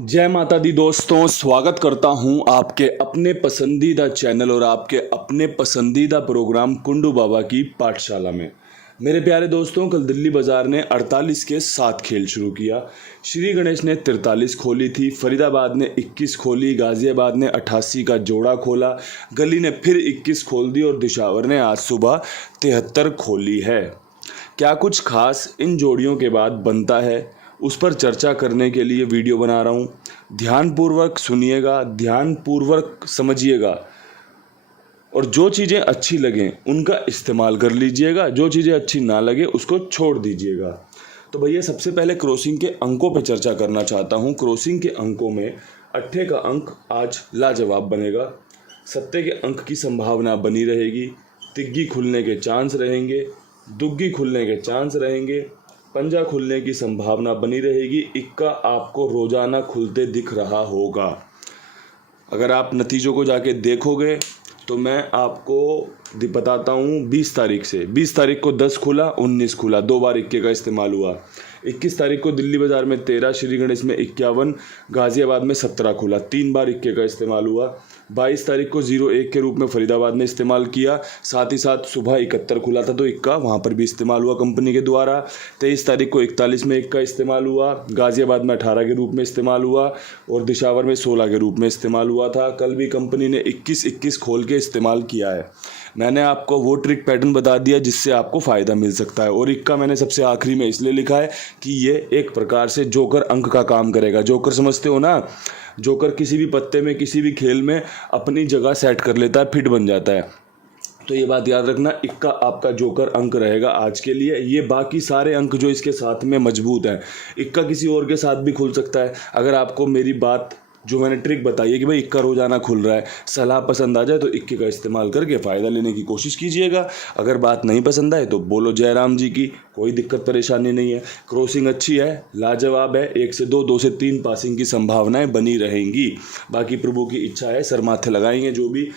जय माता दी दोस्तों, स्वागत करता हूं आपके अपने पसंदीदा चैनल और आपके अपने पसंदीदा प्रोग्राम कुंडू बाबा की पाठशाला में। मेरे प्यारे दोस्तों, कल दिल्ली बाज़ार ने 48 के 7 खेल शुरू किया। श्री गणेश ने 43 खोली थी, फरीदाबाद ने 21 खोली, गाज़ियाबाद ने 88 का जोड़ा खोला, गली ने फिर 21 खोल दी और दिशावर ने आज सुबह 73 खोली है। क्या कुछ खास इन जोड़ियों के बाद बनता है, उस पर चर्चा करने के लिए वीडियो बना रहा हूँ। ध्यानपूर्वक सुनिएगा, ध्यानपूर्वक समझिएगा और जो चीज़ें अच्छी लगें उनका इस्तेमाल कर लीजिएगा, जो चीज़ें अच्छी ना लगे उसको छोड़ दीजिएगा। तो भैया सबसे पहले क्रॉसिंग के अंकों पर चर्चा करना चाहता हूँ। क्रॉसिंग के अंकों में अट्ठे का अंक आज लाजवाब बनेगा, सत्ते के अंक की संभावना बनी रहेगी, तिग्गी खुलने के चांस रहेंगे, दुग्गी खुलने के चांस रहेंगे, पंजा खुलने की संभावना बनी रहेगी, इक्का आपको रोजाना खुलते दिख रहा होगा। अगर आप नतीजों को जाके देखोगे तो मैं आपको बताता हूँ 20 तारीख से। 20 तारीख को 10 खुला, 19 खुला, 2 बार इक्के का इस्तेमाल हुआ। 21 तारीख को दिल्ली बाज़ार में 13, श्री गणेश में 51, गाज़ियाबाद में 17 खुला, 3 बार इक्के का इस्तेमाल हुआ। 22 तारीख को 01 के रूप में फरीदाबाद ने इस्तेमाल किया, साथ ही साथ सुबह 71 खुला था तो इक्का वहाँ पर भी इस्तेमाल हुआ कंपनी के द्वारा। 23 तारीख को 41 में इक्का इस्तेमाल हुआ, गाज़ियाबाद में 18 के रूप में इस्तेमाल हुआ और दिशावर में 16 के रूप में इस्तेमाल हुआ था। कल भी कंपनी ने 21-21 खोल के इस्तेमाल किया है। मैंने आपको वो ट्रिक पैटर्न बता दिया जिससे आपको फ़ायदा मिल सकता है। और इक्का मैंने सबसे आखिरी में इसलिए लिखा है कि ये एक प्रकार से जोकर अंक का काम करेगा। जोकर समझते हो ना? जोकर किसी भी पत्ते में, किसी भी खेल में अपनी जगह सेट कर लेता है, फिट बन जाता है। तो ये बात याद रखना, इक्का आपका जोकर अंक रहेगा आज के लिए। ये बाकी सारे अंक जो इसके साथ में मजबूत हैं, इक्का किसी और के साथ भी खुल सकता है। अगर आपको मेरी बात जो मैंने ट्रिक बताई है कि भाई इक्का रोजाना खुल रहा है, सलाह पसंद आ जाए तो इक्के का इस्तेमाल करके फ़ायदा लेने की कोशिश कीजिएगा। अगर बात नहीं पसंद आए तो बोलो जय राम जी की, कोई दिक्कत परेशानी नहीं है। क्रॉसिंग अच्छी है, लाजवाब है, 1 से 2, 2 से 3 पासिंग की संभावनाएं बनी रहेंगी। बाकी प्रभु की इच्छा है, सर माथे लगाएंगे जो भी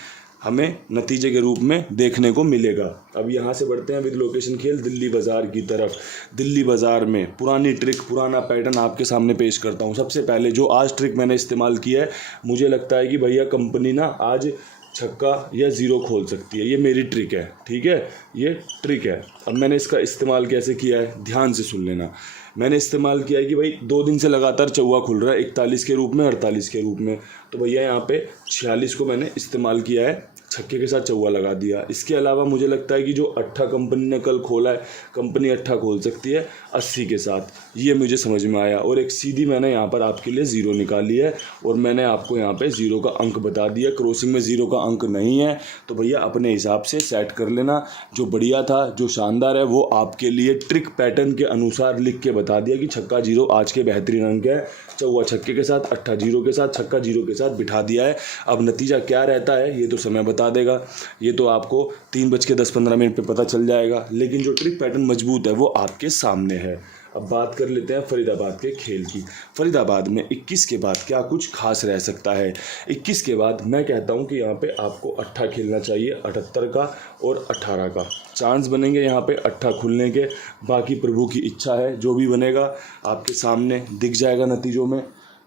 हमें नतीजे के रूप में देखने को मिलेगा। अब यहाँ से बढ़ते हैं विद लोकेशन खेल दिल्ली बाज़ार की तरफ। दिल्ली बाज़ार में पुरानी ट्रिक, पुराना पैटर्न आपके सामने पेश करता हूँ। सबसे पहले जो आज ट्रिक मैंने इस्तेमाल किया है, मुझे लगता है कि भैया कंपनी ना आज छक्का या ज़ीरो खोल सकती है। ये मेरी ट्रिक है, ठीक है, ये ट्रिक है। अब मैंने इसका इस्तेमाल कैसे किया है, ध्यान से सुन लेना। मैंने इस्तेमाल किया है कि भाई 2 दिन से लगातार चौवा खुल रहा है, 41 के रूप में, 48 के रूप में। तो भैया यहाँ पे 46 को मैंने इस्तेमाल किया है, छक्के के साथ चौवा लगा दिया। इसके अलावा मुझे लगता है कि जो अट्ठा कंपनी ने कल खोला है, कंपनी अट्ठा खोल सकती है 80 के साथ, ये मुझे समझ में आया। और एक सीधी मैंने यहाँ पर आपके लिए ज़ीरो निकाली है और मैंने आपको यहाँ पे ज़ीरो का अंक बता दिया। क्रॉसिंग में ज़ीरो का अंक नहीं है तो भैया अपने हिसाब से सेट कर लेना। जो बढ़िया था, जो शानदार है, वो आपके लिए ट्रिक पैटर्न के अनुसार लिख के बता दिया कि छक्का जीरो आज के बेहतरीन अंक है। चौवा छक्के के साथ, अट्ठा जीरो के साथ, छक्का जीरो के साथ बिठा दिया है। अब नतीजा क्या रहता है ये तो समय बता देगा, ये तो आपको 3:10-15 पे पता चल जाएगा। लेकिन जो ट्रिक पैटर्न मजबूत है वो आपके सामने है। अब बात कर लेते हैं फरीदाबाद के खेल की। फरीदाबाद में 21 के बाद क्या कुछ खास रह सकता है। 21 के बाद मैं कहता हूं कि यहाँ पे आपको अट्ठा खेलना चाहिए, 78 का और 18 का चांस बनेंगे यहाँ पे अट्ठा खुलने के। बाकी प्रभु की इच्छा है, जो भी बनेगा आपके सामने दिख जाएगा नतीजों में।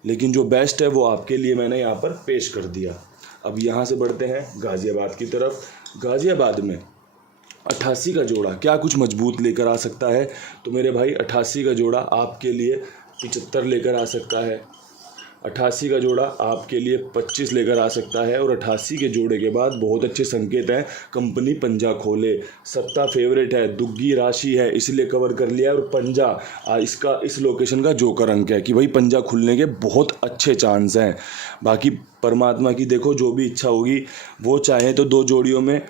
लेकिन जो बेस्ट है वो आपके लिए मैंने यहाँ पर पेश कर दिया। अब यहाँ से बढ़ते हैं गाज़ियाबाद की तरफ। गाज़ियाबाद में 88 का जोड़ा क्या कुछ मजबूत लेकर आ सकता है। तो मेरे भाई 88 का जोड़ा आपके लिए 75 लेकर आ सकता है, 88 का जोड़ा आपके लिए 25 लेकर आ सकता है। और 88 के जोड़े के बाद बहुत अच्छे संकेत हैं, कंपनी पंजा खोले, सत्ता फेवरेट है, दुग्गी राशि है इसलिए कवर कर लिया। और पंजा इसका इस लोकेशन का जोकर अंक है कि भाई पंजा खुलने के बहुत अच्छे चांस हैं। बाकी परमात्मा की देखो, जो भी इच्छा होगी, वो चाहे तो 2 जोड़ियों में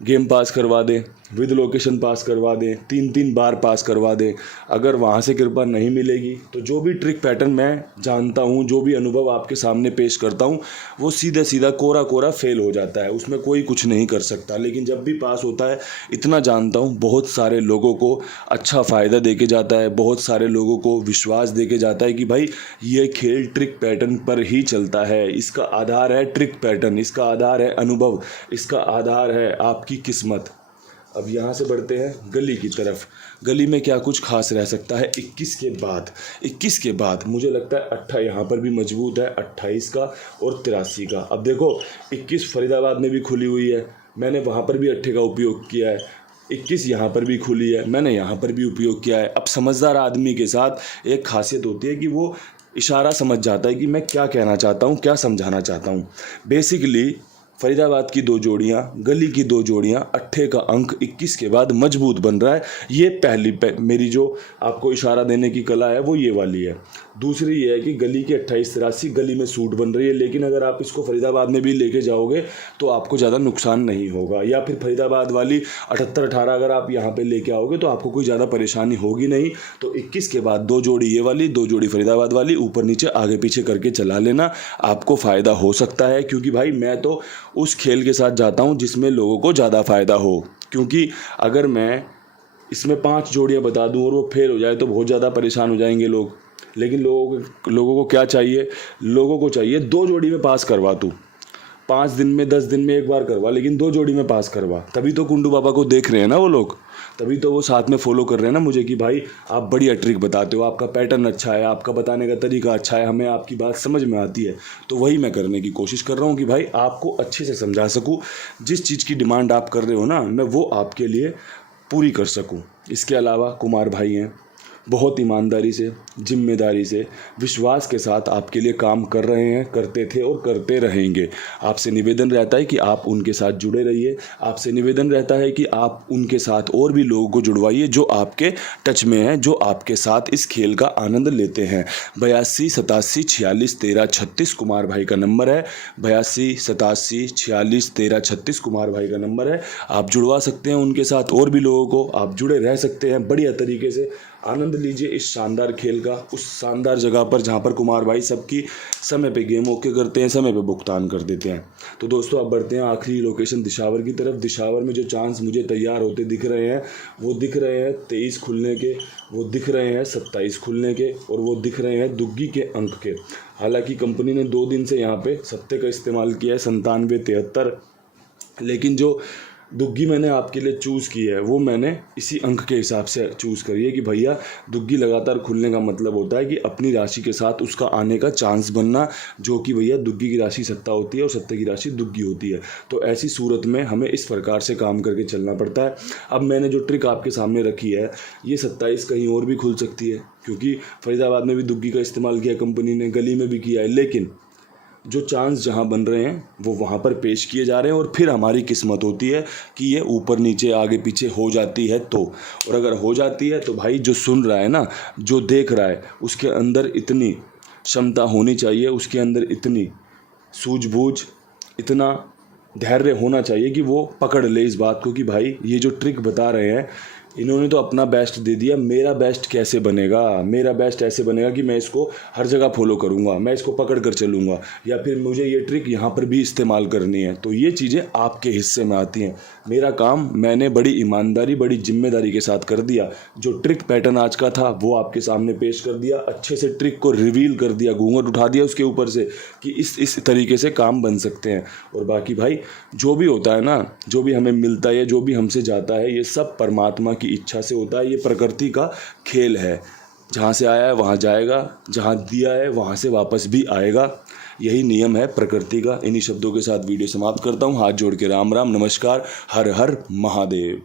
गेम पास करवा दें, विद लोकेशन पास करवा दें, 3-3 बार पास करवा दें। अगर वहाँ से कृपा नहीं मिलेगी तो जो भी ट्रिक पैटर्न मैं जानता हूँ, जो भी अनुभव आपके सामने पेश करता हूँ, वो सीधा सीधा कोरा कोरा फेल हो जाता है, उसमें कोई कुछ नहीं कर सकता। लेकिन जब भी पास होता है, इतना जानता हूँ, बहुत सारे लोगों को अच्छा फ़ायदा देके जाता है, बहुत सारे लोगों को विश्वास देके जाता है कि भाई ये खेल ट्रिक पैटर्न पर ही चलता है। इसका आधार है ट्रिक पैटर्न, इसका आधार है अनुभव, इसका आधार है आपकी किस्मत। अब यहाँ से बढ़ते हैं गली की तरफ। गली में क्या कुछ खास रह सकता है 21 के बाद मुझे लगता है 28 यहाँ पर भी मजबूत है, 28 का और 83 का। अब देखो 21 फरीदाबाद में भी खुली हुई है, मैंने वहाँ पर भी 28 का उपयोग किया है। 21 यहाँ पर भी खुली है, मैंने यहाँ पर भी उपयोग किया है। अब समझदार आदमी के साथ एक खासियत होती है कि वो इशारा समझ जाता है कि मैं क्या कहना चाहता हूँ, क्या समझाना चाहता हूँ। बेसिकली फरीदाबाद की 2 जोड़ियाँ, गली की 2 जोड़ियाँ, 28 का अंक 21 के बाद मजबूत बन रहा है। ये पहली मेरी जो आपको इशारा देने की कला है वो ये वाली है। दूसरी ये है कि गली की 28-83 गली में सूट बन रही है, लेकिन अगर आप इसको फरीदाबाद में भी लेके जाओगे तो आपको ज़्यादा नुकसान नहीं होगा। या फिर फरीदाबाद वाली 78-18 अगर आप यहाँ पे लेके आओगे तो आपको कोई ज़्यादा परेशानी होगी नहीं। तो 21 के बाद 2 जोड़ी ये वाली, 2 जोड़ी फरीदाबाद वाली, ऊपर नीचे आगे पीछे करके चला लेना, आपको फ़ायदा हो सकता है। क्योंकि भाई मैं तो उस खेल के साथ जाता हूँ जिसमें लोगों को ज़्यादा फ़ायदा हो। क्योंकि अगर मैं इसमें 5 जोड़ियाँ बता दूँ और वो फेल हो जाए तो बहुत ज़्यादा परेशान हो जाएंगे लोग। लेकिन लोगों को क्या चाहिए, लोगों को चाहिए 2 जोड़ी में पास करवा तू, 5 दिन में 10 दिन में एक बार करवा, लेकिन 2 जोड़ी में पास करवा। तभी तो कुंडू बाबा को देख रहे हैं ना वो लोग, तभी तो वो साथ में फॉलो कर रहे हैं ना मुझे कि भाई आप बढ़िया ट्रिक बताते हो, आपका पैटर्न अच्छा है, आपका बताने का तरीका अच्छा है, हमें आपकी बात समझ में आती है। तो वही मैं करने की कोशिश कर रहा हूँ कि भाई आपको अच्छे से समझा सकूँ, जिस चीज़ की डिमांड आप कर रहे हो ना मैं वो आपके लिए पूरी कर सकूँ। इसके अलावा कुमार भाई हैं, बहुत ईमानदारी से, जिम्मेदारी से, विश्वास के साथ आपके लिए काम कर रहे हैं, करते थे और करते रहेंगे। आपसे निवेदन रहता है कि आप उनके साथ जुड़े रहिए, आपसे निवेदन रहता है कि आप उनके साथ और भी लोगों को जुड़वाइए जो आपके टच में हैं, जो आपके साथ इस खेल का आनंद लेते हैं। 82 87 46 13 36 कुमार भाई का नंबर है, 82 87 46 13 36 कुमार भाई का नंबर है। आप जुड़वा सकते हैं उनके साथ और भी लोगों को, आप जुड़े रह सकते हैं बढ़िया तरीके से। आनंद लीजिए इस शानदार खेल का, उस शानदार जगह पर जहाँ पर कुमार भाई सबकी समय पे गेम ओके करते हैं, समय पे भुगतान कर देते हैं। तो दोस्तों अब बढ़ते हैं आखिरी लोकेशन दिशावर की तरफ। दिशावर में जो चांस मुझे तैयार होते दिख रहे हैं वो दिख रहे हैं 23 खुलने के, वो दिख रहे हैं 27 खुलने के, और वो दिख रहे हैं दुग्गी के अंक के। हालांकि कंपनी ने 2 दिन से यहाँ पे सत्ते का इस्तेमाल किया है, 97 73, लेकिन जो दुग्गी मैंने आपके लिए चूज़ की है वो मैंने इसी अंक के हिसाब से चूज़ करी है कि भैया दुग्गी लगातार खुलने का मतलब होता है कि अपनी राशि के साथ उसका आने का चांस बनना, जो कि भैया दुग्गी की राशि सत्ता होती है और सत्ते की राशि दुग्गी होती है। तो ऐसी सूरत में हमें इस प्रकार से काम करके चलना पड़ता है। अब मैंने जो ट्रिक आपके सामने रखी है ये 27 कहीं और भी खुल सकती है, क्योंकि फरीदाबाद में भी दुग्गी का इस्तेमाल किया कंपनी ने, गली में भी किया है, लेकिन जो चांस जहां बन रहे हैं वो वहां पर पेश किए जा रहे हैं। और फिर हमारी किस्मत होती है कि ये ऊपर नीचे आगे पीछे हो जाती है तो, और अगर हो जाती है तो भाई जो सुन रहा है ना, जो देख रहा है, उसके अंदर इतनी क्षमता होनी चाहिए, उसके अंदर इतनी सूझबूझ, इतना धैर्य होना चाहिए कि वो पकड़ ले इस बात को कि भाई ये जो ट्रिक बता रहे हैं इन्होंने तो अपना बेस्ट दे दिया, मेरा बेस्ट कैसे बनेगा, मेरा बेस्ट ऐसे बनेगा कि मैं इसको हर जगह फॉलो करूँगा, मैं इसको पकड़ कर चलूँगा, या फिर मुझे ये ट्रिक यहाँ पर भी इस्तेमाल करनी है। तो ये चीज़ें आपके हिस्से में आती हैं। मेरा काम मैंने बड़ी ईमानदारी, बड़ी जिम्मेदारी के साथ कर दिया। जो ट्रिक पैटर्न आज का था वो आपके सामने पेश कर दिया, अच्छे से ट्रिक को रिवील कर दिया, घूंघट उठा दिया उसके ऊपर से कि इस तरीके से काम बन सकते हैं। और बाकी भाई जो भी होता है ना, जो भी हमें मिलता है, जो भी हमसे जाता है, ये सब परमात्मा की इच्छा से होता है। ये प्रकृति का खेल है, जहाँ से आया है वहाँ जाएगा, जहाँ दिया है वहाँ से वापस भी आएगा। यही नियम है प्रकृति का। इन्हीं शब्दों के साथ वीडियो समाप्त करता हूँ। हाथ जोड़ के राम राम, नमस्कार, हर हर महादेव।